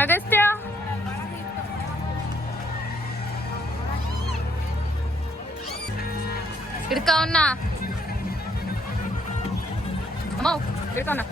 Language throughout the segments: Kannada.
ಅಗಸ್ತ್ಯ ಹಿಡ್ಕವನ್ನ ಅಮ್ಮ ಹಿಡ್ಕವನ್ನ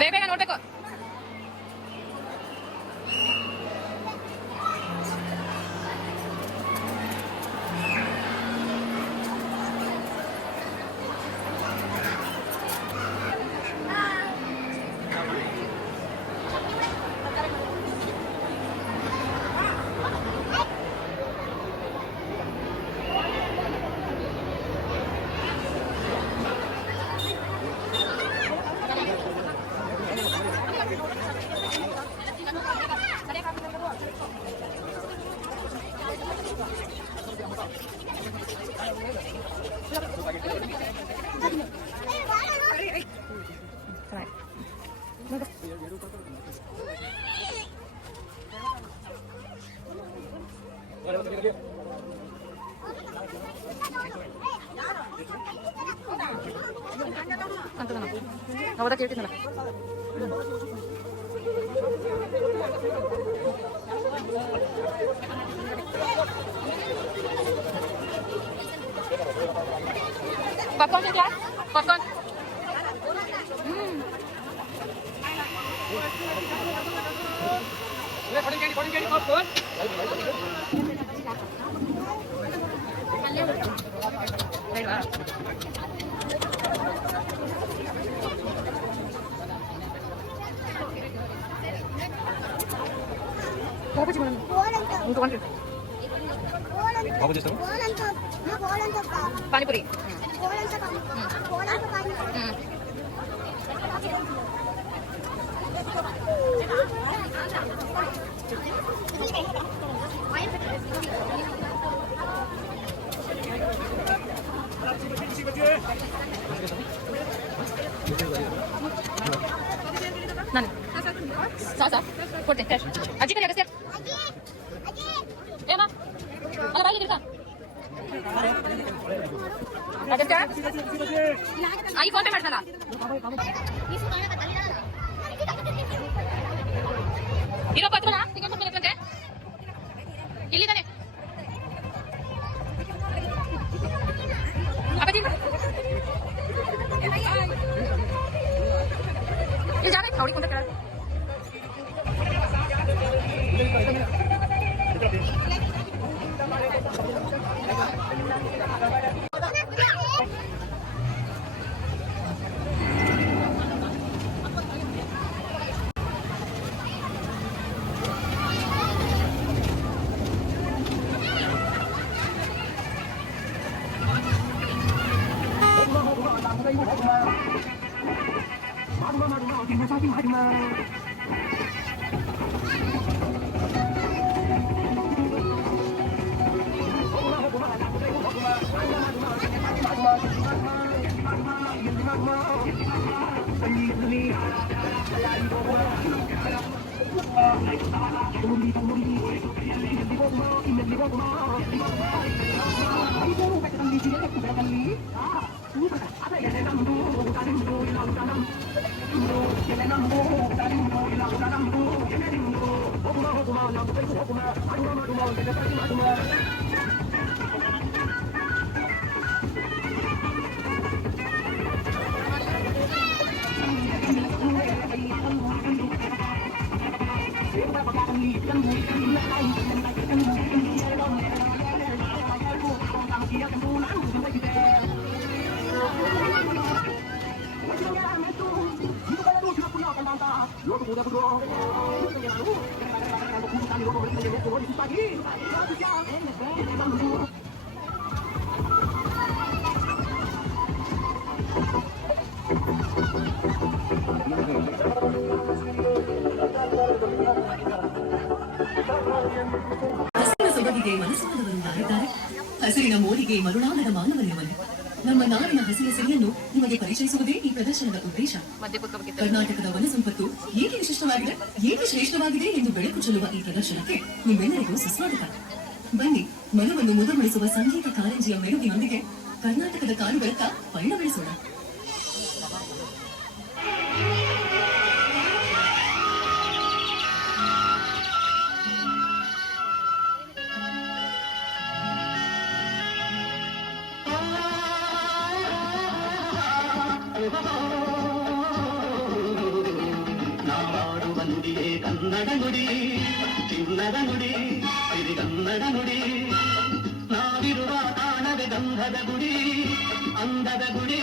ಬೇಗ ನೋಡ್ಬೇಕು. ಹೌದಾ ಕೇಳ್ತೀನಲ್ಲ ಪಾಪ್ಕಾರ್ನ್ ಇದೆಯಾ? ಪಾಪ್ಕಾರ್ನ್ ಪಾನಿಪುರಿ ನಾನು ಸಾಸ ಕೊಡ್ತೇನೆ ಕ್ಯಾಶ್ ಅಜ್ಜಿ ಕೈ ಅಗಸ್ತ್ಯ ಏನ ಅಲ್ಲ ಬಾಯಿ ಇರ್ತಾ ಅಗಸ್ತ್ಯ ಐ ಫೋನ್ ಪೇ ಮಾಡ್ತಾನಲ್ಲ ಇರೋ ಪತ್ರನ ಟಿಕೆಟ್ ಮಾಡ್ಬೇಕಂತೆ ಇಲ್ಲಿದ್ದಾನೆ ಅಪ್ಪಾಜಿ ಇಲ್ಲಿ ಜಾಗ ಅವ್ರಿಗೆ ಕೊಂಡ ಕೇಳ ಹಸಿರಿನ ಸೊಬಗಿಗೆ ಮನಸ್ಸಾದವರು ಯಾರಿದ್ದಾರೆ? ಹಸಿರಿನ ಮೋಡಿಗೆ ಮರುಳಾಗದ ಮಾನವಲ್ಯವನು. ನಮ್ಮ ನಾಡಿನ ಹಸಿರ ಸಿರಿಯನ್ನು ನಿಮಗೆ ಪರಿಚಯಿಸುವುದೇ ಈ ಪ್ರದರ್ಶನದ ಉದ್ದೇಶ. ಕರ್ನಾಟಕದ ವನ ಸಂಪತ್ತು ಏಕೆ ವಿಶಿಷ್ಟವಾಗಿದೆ, ಏಕೆ ಶ್ರೇಷ್ಠವಾಗಿದೆ ಎಂದು ಬೆಳಕು ಚೆಲ್ಲುವ ಈ ಪ್ರದರ್ಶನಕ್ಕೆ ನಿಮ್ಮೆಲ್ಲರಿಗೂ ಸುಸ್ವಾಗತ. ಬನ್ನಿ, ಮನವನ್ನು ಮುದಗೊಳಿಸುವ ಸಂಗೀತ ಕಾರಂಜಿಯ ಮೆರುಗಿನೊಂದಿಗೆ ಕರ್ನಾಟಕದ ಕಾರುಗಳತ್ತ ಪಯಣ ಬೆಳೆಸೋಣ. ನಾವಾಡುವ ನುಡಿಯೇ ಕನ್ನಡ ನುಡಿ, ಚಿನ್ನದ ನುಡಿ, ಸಿರಿಗನ್ನಡ ನುಡಿ. ನಾವಿರುವ ತಾಣವೇ ಗಂಧದ ಗುಡಿ, ಅಂದದ ಗುಡಿ,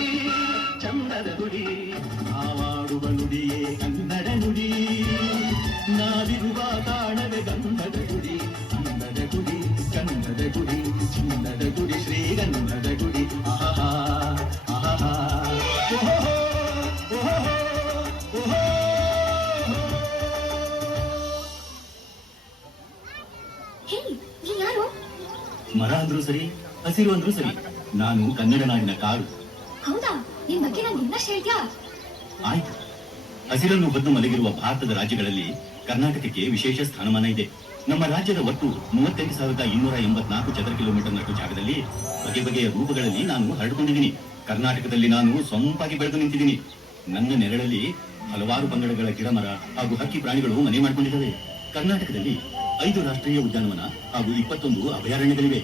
ಚಂದದ ಗುಡಿ. ನಾವಾಡುವ ನುಡಿಯೇ ಕನ್ನಡ ನುಡಿ, ನಾವಿರುವ ತಾಣವೇ ಗಂಧದ ಗುಡಿ, ಅಂದದ ಗುಡಿ, ಚಂದದ ಗುಡಿ, ಚಿನ್ನದ ಗುಡಿ, ಶ್ರೀಗಂಧದ ಗುಡಿ. ಆಹಾ ಆಹಾ ಮರ ಅಂದ್ರೂ ಸರಿ, ಹಸಿರು ಅಂದ್ರೂ ಸರಿ, ನಾನು ಕನ್ನಡ ನಾಡಿನ ಕಾಡು. ಹೌದಾ? ನಿನ್ ಬಗ್ಗೆ ನಾನು ಇನ್ನಷ್ಟು ಹೇಳ್ತೀಯಾ? ಆಯ್ತು. ಹಸಿರನ್ನು ಹೊದ್ದು ಮಲಗಿರುವ ಭಾರತದ ರಾಜ್ಯಗಳಲ್ಲಿ ಕರ್ನಾಟಕಕ್ಕೆ ವಿಶೇಷ ಸ್ಥಾನಮಾನ ಇದೆ. ನಮ್ಮ ರಾಜ್ಯದ ಒಟ್ಟು 38,284 ಚದರ ಕಿಲೋಮೀಟರ್ನಷ್ಟು ಜಾಗದಲ್ಲಿ ಬಗೆ ಬಗೆಯ ರೂಪಗಳಲ್ಲಿ ನಾನು ಹರಡಿಕೊಂಡಿದ್ದೀನಿ. ಕರ್ನಾಟಕದಲ್ಲಿ ನಾನು ಸೊಂಪಾಗಿ ಬೆಳೆದು ನಿಂತಿದ್ದೀನಿ. ನನ್ನ ನೆರಳಲ್ಲಿ ಹಲವಾರು ಪಂಗಡಗಳ ಗಿಡಮರ ಹಾಗೂ ಹಕ್ಕಿ ಪ್ರಾಣಿಗಳು ಮನೆ ಮಾಡಿಕೊಂಡಿದ್ದಾವೆ. ಕರ್ನಾಟಕದಲ್ಲಿ 5 ರಾಷ್ಟ್ರೀಯ ಉದ್ಯಾನವನ ಹಾಗೂ 21 ಅಭಯಾರಣ್ಯಗಳಿವೆ.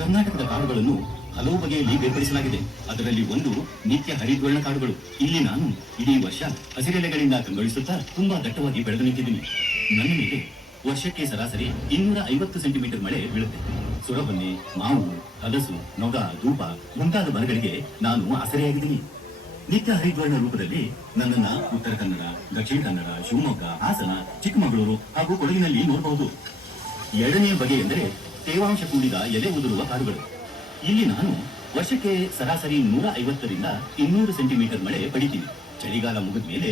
ಕರ್ನಾಟಕದ ಕಾಡುಗಳನ್ನು ಹಲವು ಬಗೆಯಲ್ಲಿ ಬೇರ್ಪಡಿಸಲಾಗಿದೆ. ಅದರಲ್ಲಿ ಒಂದು ನಿತ್ಯ ಹರಿದ್ವರ್ಣ ಕಾಡುಗಳು. ಇಲ್ಲಿ ನಾನು ಇಡೀ ವರ್ಷ ಹಸಿರೆಲೆಗಳಿಂದ ಕಂಗೊಳಿಸುತ್ತಾ ತುಂಬಾ ದಟ್ಟವಾಗಿ ಬೆಳೆದು ನಿಂತಿದ್ದೀನಿ. ನನ್ನ ಮೇಲೆ ವರ್ಷಕ್ಕೆ ಸರಾಸರಿ 250 ಸೆಂಟಿಮೀಟರ್ ಮಳೆ ಬೀಳುತ್ತೆ. ಸುರಬನ್ನಿ, ಮಾವು, ಹಲಸು, ನೊಗ, ಧೂಪ ಮುಂತಾದ ಮರಗಳಿಗೆ ನಾನು ಆಸರೆಯಾಗಿದ್ದೀನಿ. ನಿತ್ಯ ಹರಿದ್ವರ್ಣ ರೂಪದಲ್ಲಿ ನನ್ನನ್ನ ಉತ್ತರ ಕನ್ನಡ, ದಕ್ಷಿಣ ಕನ್ನಡ, ಶಿವಮೊಗ್ಗ, ಹಾಸನ, ಚಿಕ್ಕಮಗಳೂರು ಹಾಗೂ ಕೊಡಗಿನಲ್ಲಿ ನೋಡಬಹುದು. ಎರಡನೆಯ ಬಗೆ ಎಂದರೆ ತೇವಾಂಶ ಕೂಡಿದ ಎಲೆ ಉದುರುವ ಕಾಡುಗಳು. ಇಲ್ಲಿ ನಾನು ವರ್ಷಕ್ಕೆ ಸರಾಸರಿ 150 ರಿಂದ 200 ಸೆಂಟಿಮೀಟರ್ ಮಳೆ ಪಡಿತೀನಿ. ಚಳಿಗಾಲ ಮುಗಿದ ಮೇಲೆ